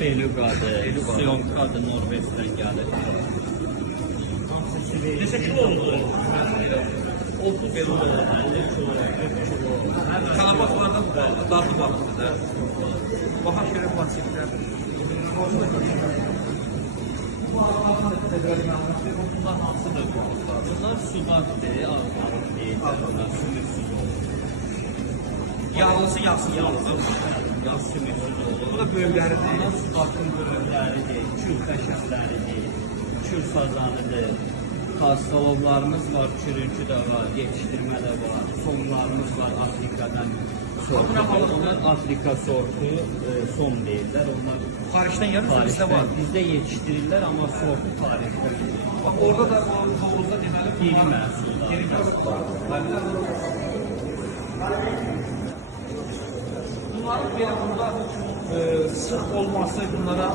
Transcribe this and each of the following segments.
Belugadır, Syomkadır, Norveçdən gəlir. Neçə kilo oldu? 30 kilo, 50 kilo, 40 kilo. Kalabatlardan dadlı balıqdır. Baxa şeref vasitlər. Bunlar hansıdır? Bunlar sulardır, ağırlardır, bunlar sümüksüz olur. Yağlısı, yağsız balıqdır. Yağ sümüksüz olur. Bu da böyükləridir. Bunlar sularının böyükləridir, kür xəşəfləridir, kür sazanıdır. Kastalovlarımız var, çürüncü də var, yetişdirmə də var, sonlarımız var Afrikadan sortu. Onlar Afrika sortu son deyirlər. Onlar Xaricdən gəlir, bizdə var. Bizdə yetişdirirlər, amma sortu tarixdə gedir. Bax, orada da havuzda deməli Geri məhsullar. Geri məhsullar. Bunların belə burada sıx olması bunlara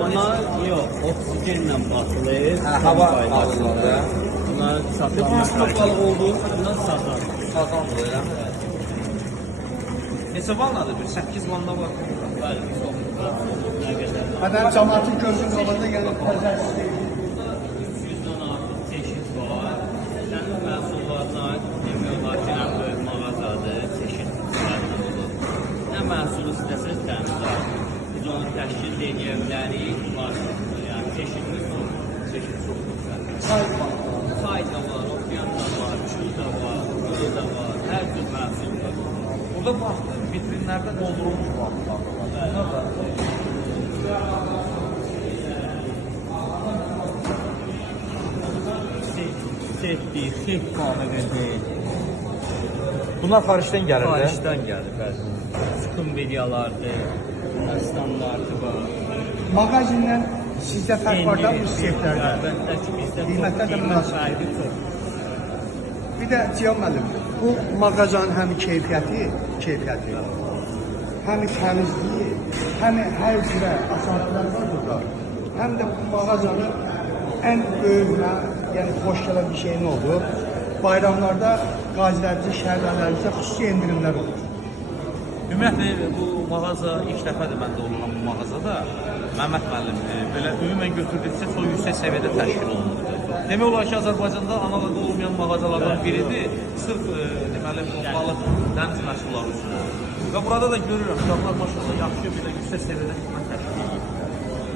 Bunlar yox, oksigenlə batılır. hava alırlar. Bunlar Ne satanlar. kadar çok balık oldu? Bunlar satan. Sazandır elə. Neçə vannadır? 8 vanna var. Bəli, çox. Nə qədər? Kadar cemaatin gözünün qabağında gəlib pəzərsiz. 300-dən artıq çeşid var. Sənin məhsullarına aid demək olar ki, ən böyük mağazadır, çeşid olur. Nə məhsul istəsəz təmizlər. Biz onu təşkil edə bilərik, var. Yəni çeşidimiz olur. Çeşid çoxdur. Çay da var, okyan da var, çul da var, gül da var, hər cür məhsul var. Burada baxdım, vitrinlərdə doldurulmuş balıqlar da var. Bunlar da Sehdir, xeh qanıqıdır. Bunlar xaricdən gəlir də. Xaricdən gəlir, bəli. Skumberyalardır, bunlar standartı var. Magazindən sizdə fərq var da bu seflərdə. Əlbəttə ki, bizdə Qiymətlər də qiymət münasib. fərqi çox. Bir də Cihan müəllim, bu mağazanın həm keyfiyyəti, həm təmizliyi, həm hər cürə asanlıqlar var burada. Həm də bu mağazanın ən böyük, yəni xoş gələn bir şey nə olur? Bayramlarda qazilərimizə, şəhərlərimizə xüsusi endirimlər olur. Ümumiyyətlə bu mağaza ilk dəfədir məndə olunan bu mağazada. Məhəmməd müəllim belə ümumən götürdükcə çox yüksək səviyyədə təşkil olunur. Demək olar ki, Azərbaycanda analoq olmayan mağazalardan biridir. Sırf deməli bu balıq dəniz məhsulları üçün. Və burada da görürəm, uşaqlar maşallah yaxşı belə yüksək səviyyədə xidmət təşkil edir.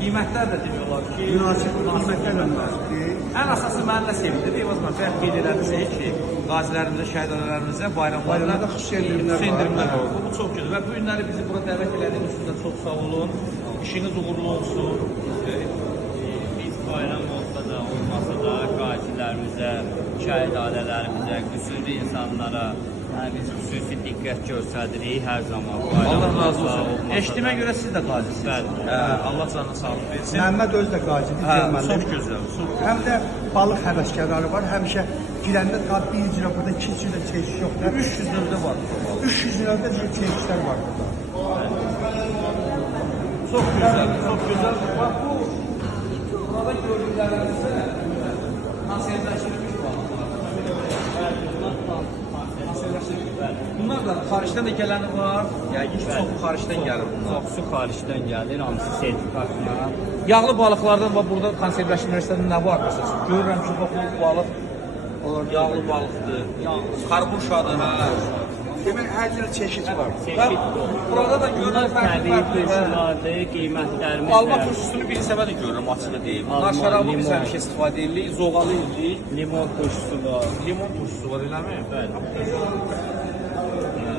Qiymətlər də demək olar ki, Münasib qiymətlər də münasibdir. ən əsası məni nə sevindir? Eyvazla bayaq qeyd eləmişik ki, qazilərimizə, şəhidələrimizə bayramlarda Bayramlarda xüsusi endirimlər var. Bu çox gözəl və bu günləri bizi bura dəvət elədiyiniz üçün də çox sağ olun. İşiniz uğurlu olsun. Biz bayram olsa da, olmasa da qazilərimizə, şəhid ailələrimizə, qüsurlu insanlara biz xüsusi diqqət göstəririk hər zaman. Allah razı olsun. Eşitdiyimə görə siz də qazisiniz. Bəli. Allah canına sağlıq versin. Məhəmməd öz də qazidir, Hə, Cihan müəllim. çox gözəl. Çox. Həm də balıq həvəskarları var. Həmişə girəndə ta bir cürə burada 2 cürə çeşid yoxdur. 300 növdə var. 300 lirada çeşidlər var burada. Çox gözəl, çox gözəl. Bax bu burada gördüklərinizdə konservləşdirilmiş balıqlar. Bunlar da xaricdən də gələni var. Yəni ki, çox xaricdən gəlir bunlar. Çoxsu xaricdən gəlir, hamısı sertifikatla. Yağlı balıqlardan və burada konservləşdirilmişlərdə nə var məsələn? Görürəm ki, bax bu balıq yağlı balıqdır. Xarmuşadır, hə. Demək, hər cürə çeşid var. Çeşid Burada da görürəm bunlar fərqli təbii turşulardır, qiymətlərimiz alma turşusunu bir səbə də görürəm açığı deyim. Bunlar Alma, şərabı biz limon. həmişə istifadə edirik, zoğalı edirik. limon turşusu var. Limon turşusu var, eləmi? Bəli.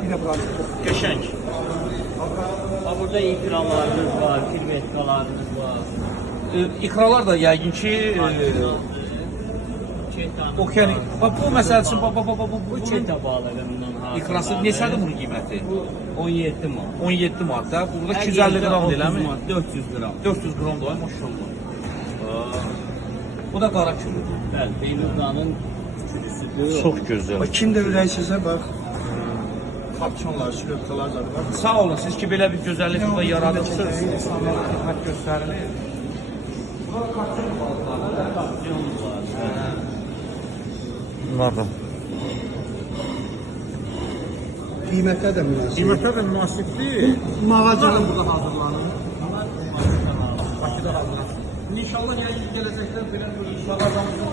Bir də buranın Qəşəng. Burada ikralarımız var, kirvetkalarımız var. İkralar da yəqin ki, okyan. Bax bu məsəl üçün Bu çeta balığından ikrası neçədir bunun qiyməti? Bu 17 manat. 17 manat da. Burada 250 qram eləmi? 400 qram. 400 qram da var maşallah. Bu da qara külü. Bəli, Beynurdanın sürüsüdür. Çox gözəl. bax, kim də ürəksizə bax. Kapçonlar, sürətkalar da var. Sağ olun siz ki belə bir gözəllik burada yaradırsınız. İnsanlara xidmət göstərilir. Burada kapçon balıqları. Bunlar da. Qiymətlər də münasib. Qiymətlər də münasibdir. Mağazaların burada hazırlanır. Bakıda hamılar. İnşallah yəni gələcəkdə belə mağazamızın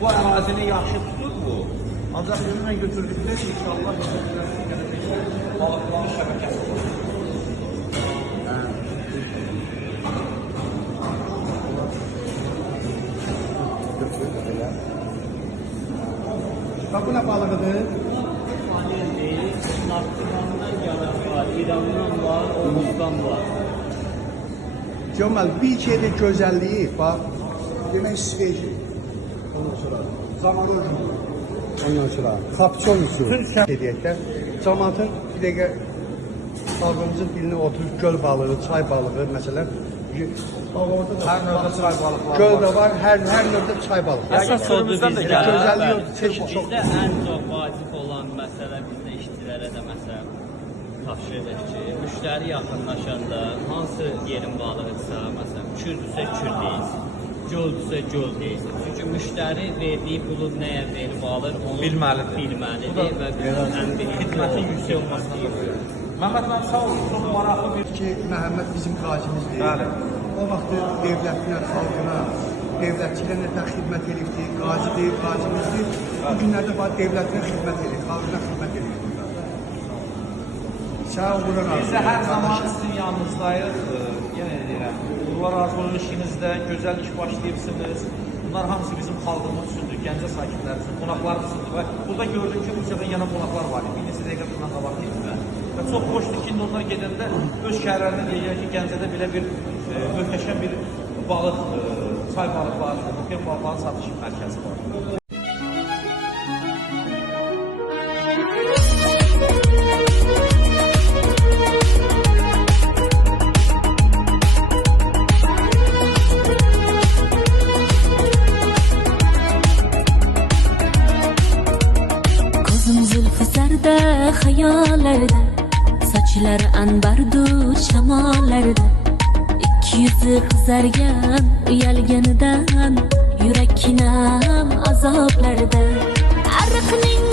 bu ərazini yaxşı tutur bu. Ancaq ümumən götürdükdə inşallah gələcəkdə balıqların şəbəkəsi olur. Bak bu ne balığıdır? Naxçıvandan gələn var, İrandan var, Oğuzdan var. Cemal bir şeyde güzelliği bak. Demek sveci. Ondan sonra zamanı ondan sonra kapçonlusu. Hediyetler. Cemaatın bir dakika halkımızın diline oturup göl balığı, çay balığı mesela. Hər növdə çay balıqları Göl var. de var, her növde çay balığı. Əsas sözümüzdən də gəlir. Gözəlliyi Bəli, çeşid çox. bizdə ən çox vacib olan məsələ bizdə işçilərə də məsələn tapşırırıq ki, müştəri yaxınlaşanda hansı yerin balığıdırsa, məsələn, kürdürsə kür deyilsin, göldürsə göl deyilsin. Çünki müştəri verdiyi pulu nəyə verib alır, onu bilməlidir və bizim ən bir Xidmətin yüksək olmasına görə. Məhəmməd müəllim sağ olun, çox maraqlı bir Ki Məhəmməd bizim qazimizdir. Bəli. O vaxtı devlətinə, xalqına, devlətçilərlə də xidmət edirdi, qazidir, qazimizdir. Bu günlərdə var devlətinə xidmət edir, xalqına xidmət edir. Sağ olun. Biz də hər zaman sizin yanınızdayıq. Yenə deyirəm, Allah razı olsun işinizdə, gözəl iş başlayırsınız. Bunlar hamısı bizim xalqımız üçündür, Gəncə sakinləri üçün, qonaqlarımızdır. Və burada gördüm ki, Rusiyadan yana qonaqlar var. Bir neçə dəqiqə bundan qabaq deyilmə. Və çox xoşdur ki, onlar gedəndə öz şəhərlərinə deyirlər ki, Gəncədə belə bir möhtəşəm bir balıq, çay balıqları, muhkem balıqların satış mərkəzi var. Ko'zim zulfi zarda xayollarda, sochlar anbardu shamollarda, ikki yuzi qizargan uyalganidan yurak kinam azoblarda. Ariqning